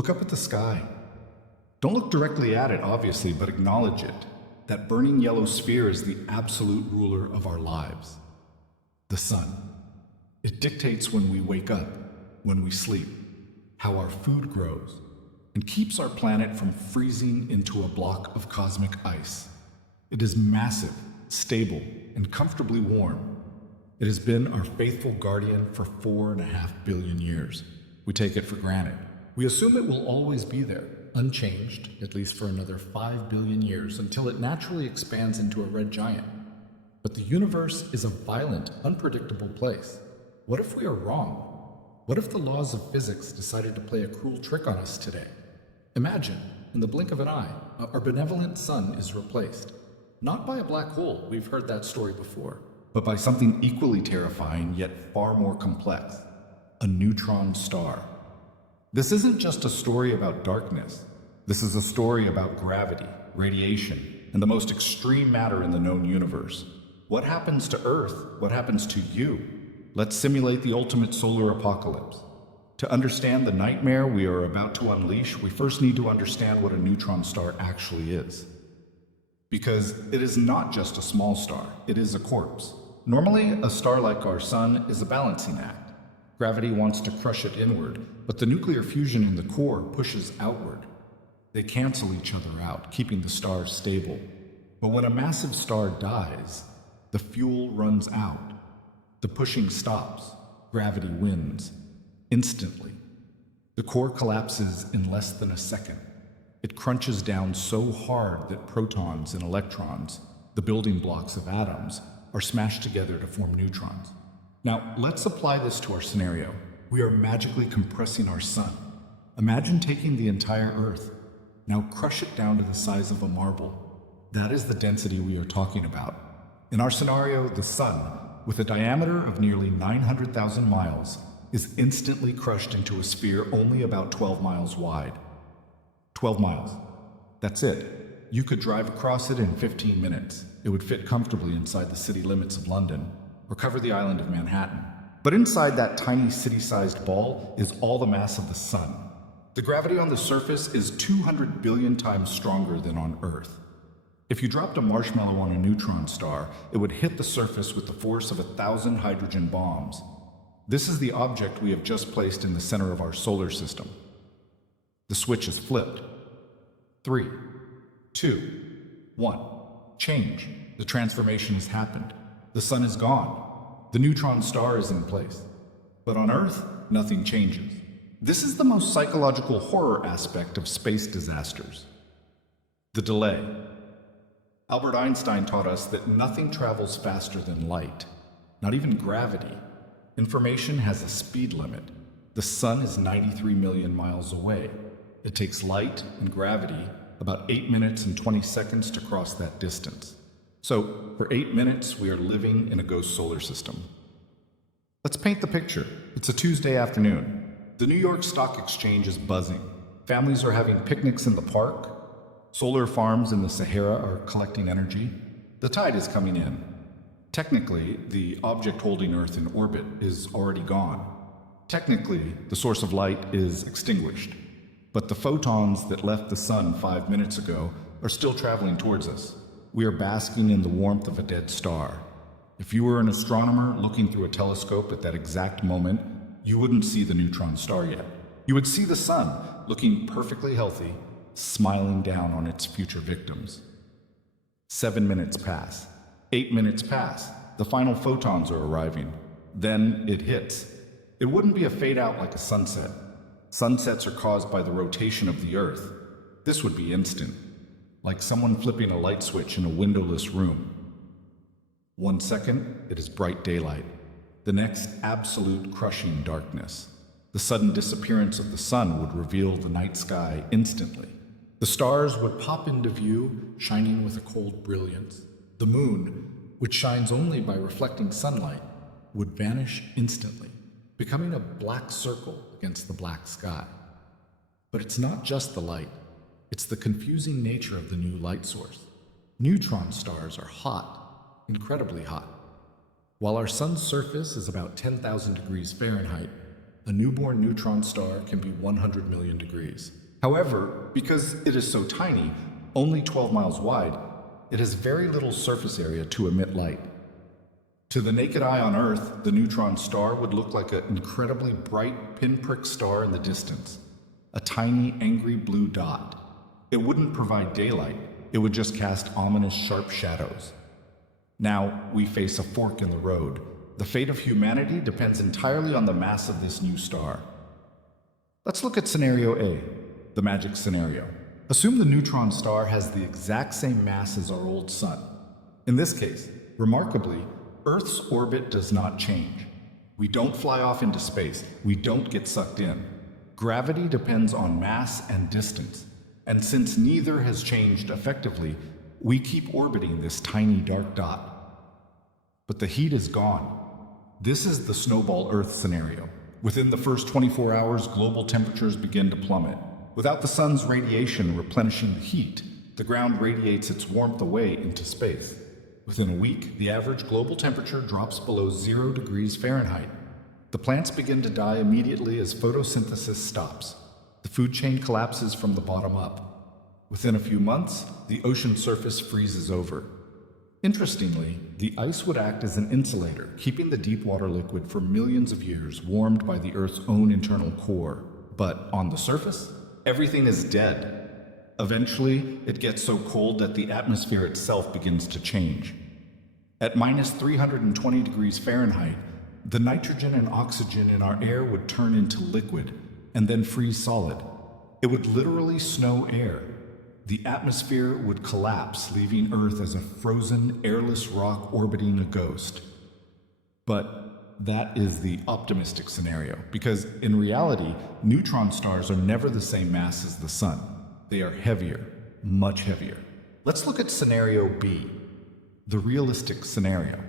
Look up at the sky. Don't look directly at it, obviously, but acknowledge it. That burning yellow sphere is the absolute ruler of our lives. The sun. It dictates when we wake up, when we sleep, how our food grows, and keeps our planet from freezing into a block of cosmic ice. It is massive, stable, and comfortably warm. It has been our faithful guardian for 4.5 billion years. We take it for granted. We assume it will always be there, unchanged, at least for another 5 billion years, until it naturally expands into a red giant. But the universe is a violent, unpredictable place. What if we are wrong? What if the laws of physics decided to play a cruel trick on us today? Imagine, in the blink of an eye, our benevolent sun is replaced. Not by a black hole, we've heard that story before, but by something equally terrifying yet far more complex, a neutron star. This isn't just a story about darkness. This is a story about gravity, radiation, and the most extreme matter in the known universe. What happens to Earth? What happens to you? Let's simulate the ultimate solar apocalypse. To understand the nightmare we are about to unleash, we first need to understand what a neutron star actually is. Because it is not just a small star, it is a corpse. Normally, a star like our sun is a balancing act. Gravity wants to crush it inward, but the nuclear fusion in the core pushes outward. They cancel each other out, keeping the star stable. But when a massive star dies, the fuel runs out. The pushing stops. Gravity wins. Instantly. The core collapses in less than a second. It crunches down so hard that protons and electrons, the building blocks of atoms, are smashed together to form neutrons. Now, let's apply this to our scenario. We are magically compressing our sun. Imagine taking the entire Earth. Now crush it down to the size of a marble. That is the density we are talking about. In our scenario, the sun, with a diameter of nearly 900,000 miles, is instantly crushed into a sphere only about 12 miles wide. 12 miles. That's it. You could drive across it in 15 minutes. It would fit comfortably inside the city limits of London, or cover the island of Manhattan. But inside that tiny city-sized ball is all the mass of the sun. The gravity on the surface is 200 billion times stronger than on Earth. If you dropped a marshmallow on a neutron star, it would hit the surface with the force of 1,000 hydrogen bombs. This is the object we have just placed in the center of our solar system. The switch is flipped. 3, 2, 1. Change. The transformation has happened. The sun is gone. The neutron star is in place. But on Earth, nothing changes. This is the most psychological horror aspect of space disasters. The delay. Albert Einstein taught us that nothing travels faster than light, not even gravity. Information has a speed limit. The sun is 93 million miles away. It takes light and gravity about 8 minutes and 20 seconds to cross that distance. So, for 8 minutes, we are living in a ghost solar system. Let's paint the picture. It's a Tuesday afternoon. The New York Stock Exchange is buzzing. Families are having picnics in the park. Solar farms in the Sahara are collecting energy. The tide is coming in. Technically, the object holding Earth in orbit is already gone. Technically, the source of light is extinguished. But the photons that left the sun 5 minutes ago are still traveling towards us. We are basking in the warmth of a dead star. If you were an astronomer looking through a telescope at that exact moment, you wouldn't see the neutron star yet. You would see the sun, looking perfectly healthy, smiling down on its future victims. 7 minutes pass. 8 minutes pass. The final photons are arriving. Then it hits. It wouldn't be a fade out like a sunset. Sunsets are caused by the rotation of the Earth. This would be instant, like someone flipping a light switch in a windowless room. 1 second, it is bright daylight. The next, absolute crushing darkness. The sudden disappearance of the sun would reveal the night sky instantly. The stars would pop into view, shining with a cold brilliance. The moon, which shines only by reflecting sunlight, would vanish instantly, becoming a black circle against the black sky. But it's not just the light. It's the confusing nature of the new light source. Neutron stars are hot, incredibly hot. While our sun's surface is about 10,000 degrees Fahrenheit, a A newborn neutron star can be 100 million degrees. However, because it is so tiny, only 12 miles wide, it has very little surface area to emit light. To the naked eye on Earth, the neutron star would look like an incredibly bright pinprick star in the distance, a tiny, angry blue dot. It wouldn't provide daylight, it would just cast ominous, sharp shadows. Now, we face a fork in the road. The fate of humanity depends entirely on the mass of this new star. Let's look at scenario A, the magic scenario. Assume the neutron star has the exact same mass as our old sun. In this case, remarkably, Earth's orbit does not change. We don't fly off into space. We don't get sucked in. Gravity depends on mass and distance. And since neither has changed effectively, we keep orbiting this tiny dark dot. But the heat is gone. This is the snowball Earth scenario. Within the first 24 hours, global temperatures begin to plummet. Without the sun's radiation replenishing the heat, the ground radiates its warmth away into space. Within a week, the average global temperature drops below 0 degrees Fahrenheit. The plants begin to die immediately as photosynthesis stops. The food chain collapses from the bottom up. Within a few months, the ocean surface freezes over. Interestingly, the ice would act as an insulator, keeping the deep water liquid for millions of years warmed by the Earth's own internal core. But on the surface, everything is dead. Eventually, it gets so cold that the atmosphere itself begins to change. At minus 320 degrees Fahrenheit, the nitrogen and oxygen in our air would turn into liquid and then freeze solid. It would literally snow air. The atmosphere would collapse, leaving Earth as a frozen, airless rock orbiting a ghost. But that is the optimistic scenario, because in reality, neutron stars are never the same mass as the Sun. They are heavier, much heavier. Let's look at scenario B, the realistic scenario.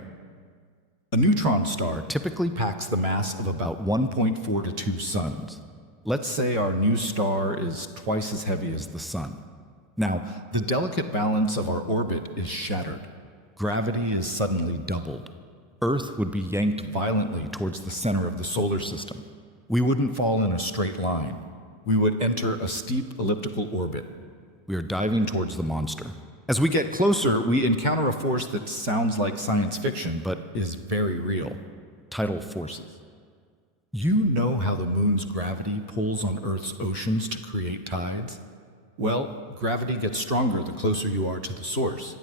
A neutron star typically packs the mass of about 1.4 to 2 suns. Let's say our new star is twice as heavy as the Sun. Now, the delicate balance of our orbit is shattered. Gravity is suddenly doubled. Earth would be yanked violently towards the center of the solar system. We wouldn't fall in a straight line. We would enter a steep elliptical orbit. We are diving towards the monster. As we get closer, we encounter a force that sounds like science fiction, but is very real: tidal forces. You know how the moon's gravity pulls on Earth's oceans to create tides? Well, gravity gets stronger the closer you are to the source.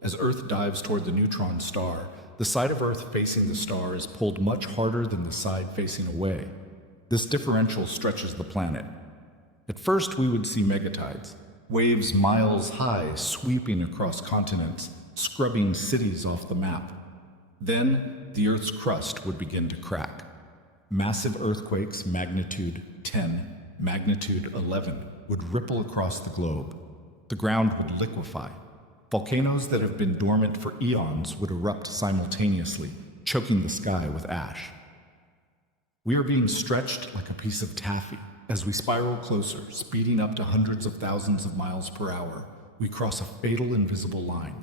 As Earth dives toward the neutron star, the side of Earth facing the star is pulled much harder than the side facing away. This differential stretches the planet. At first, we would see megatides, waves miles high sweeping across continents, scrubbing cities off the map. Then, the Earth's crust would begin to crack. Massive earthquakes, magnitude 10, magnitude 11, would ripple across the globe. The ground would liquefy. Volcanoes that have been dormant for eons would erupt simultaneously, choking the sky with ash. We are being stretched like a piece of taffy. As we spiral closer, speeding up to hundreds of thousands of miles per hour, we cross a fatal invisible line,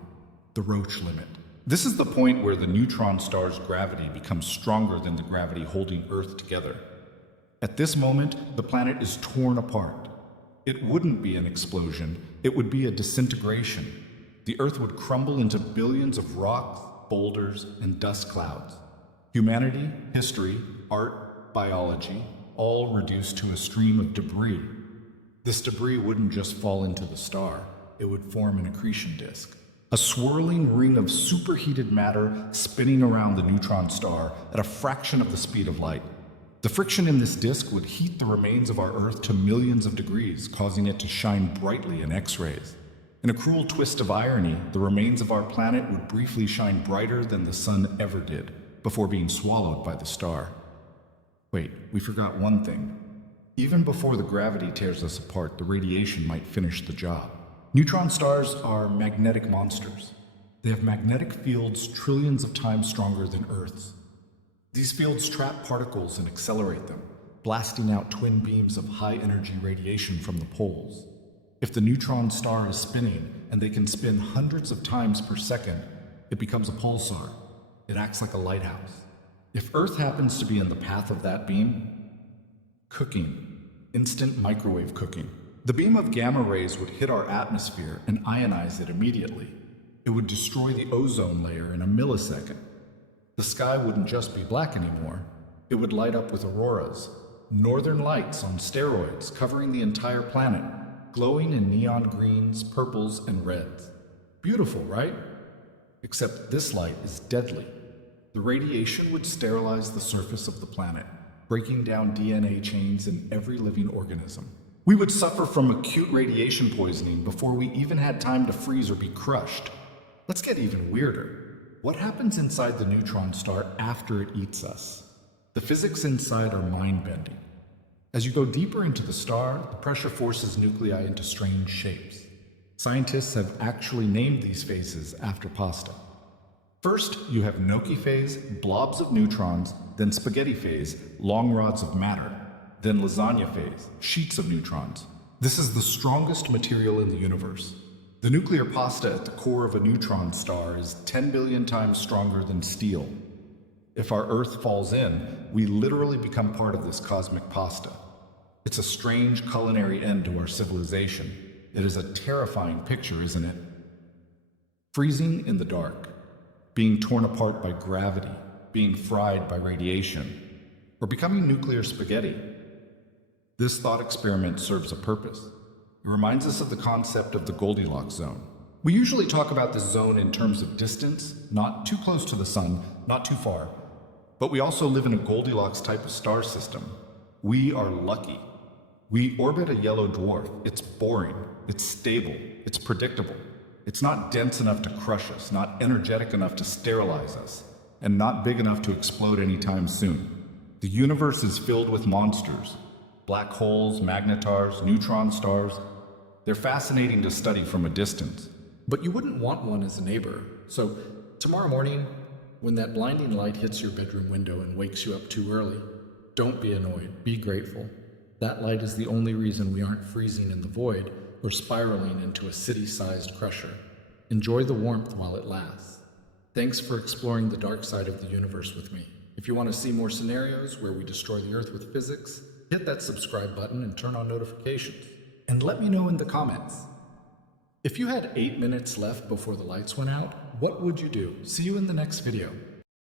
the Roche limit. This is the point where the neutron star's gravity becomes stronger than the gravity holding Earth together. At this moment, the planet is torn apart. It wouldn't be an explosion, it would be a disintegration. The Earth would crumble into billions of rocks, boulders, and dust clouds. Humanity, history, art, biology, all reduced to a stream of debris. This debris wouldn't just fall into the star, it would form an accretion disk. A swirling ring of superheated matter spinning around the neutron star at a fraction of the speed of light. The friction in this disk would heat the remains of our Earth to millions of degrees, causing it to shine brightly in X-rays. In a cruel twist of irony, the remains of our planet would briefly shine brighter than the sun ever did, before being swallowed by the star. Wait, we forgot one thing. Even before the gravity tears us apart, the radiation might finish the job. Neutron stars are magnetic monsters. They have magnetic fields trillions of times stronger than Earth's. These fields trap particles and accelerate them, blasting out twin beams of high-energy radiation from the poles. If the neutron star is spinning, and they can spin hundreds of times per second, it becomes a pulsar. It acts like a lighthouse. If Earth happens to be in the path of that beam, Cooking. Instant microwave cooking. The beam of gamma rays would hit our atmosphere and ionize it immediately. It would destroy the ozone layer in a millisecond. The sky wouldn't just be black anymore. It would light up with auroras, northern lights on steroids covering the entire planet, glowing in neon greens, purples, and reds. Beautiful, right? Except this light is deadly. The radiation would sterilize the surface of the planet, breaking down DNA chains in every living organism. We would suffer from acute radiation poisoning before we even had time to freeze or be crushed. Let's get even weirder. What happens inside the neutron star after it eats us? The physics inside are mind-bending. As you go deeper into the star, the pressure forces nuclei into strange shapes. Scientists have actually named these phases after pasta. First, you have gnocchi phase, blobs of neutrons, then spaghetti phase, long rods of matter, then lasagna phase, sheets of neutrons. This is the strongest material in the universe. The nuclear pasta at the core of a neutron star is 10 billion times stronger than steel. If our Earth falls in, we literally become part of this cosmic pasta. It's a strange culinary end to our civilization. It is a terrifying picture, isn't it? Freezing in the dark, being torn apart by gravity, being fried by radiation, or becoming nuclear spaghetti. This thought experiment serves a purpose. It reminds us of the concept of the Goldilocks zone. We usually talk about this zone in terms of distance, not too close to the sun, not too far. But we also live in a Goldilocks type of star system. We are lucky. We orbit a yellow dwarf. It's boring. It's stable. It's predictable. It's not dense enough to crush us, not energetic enough to sterilize us, and not big enough to explode anytime soon. The universe is filled with monsters. Black holes, magnetars, neutron stars. They're fascinating to study from a distance. But you wouldn't want one as a neighbor. So tomorrow morning, when that blinding light hits your bedroom window and wakes you up too early, don't be annoyed. Be grateful. That light is the only reason we aren't freezing in the void or spiraling into a city-sized crusher. Enjoy the warmth while it lasts. Thanks for exploring the dark side of the universe with me. If you want to see more scenarios where we destroy the Earth with physics, hit that subscribe button and turn on notifications. And let me know in the comments. If you had 8 minutes left before the lights went out, what would you do? See you in the next video.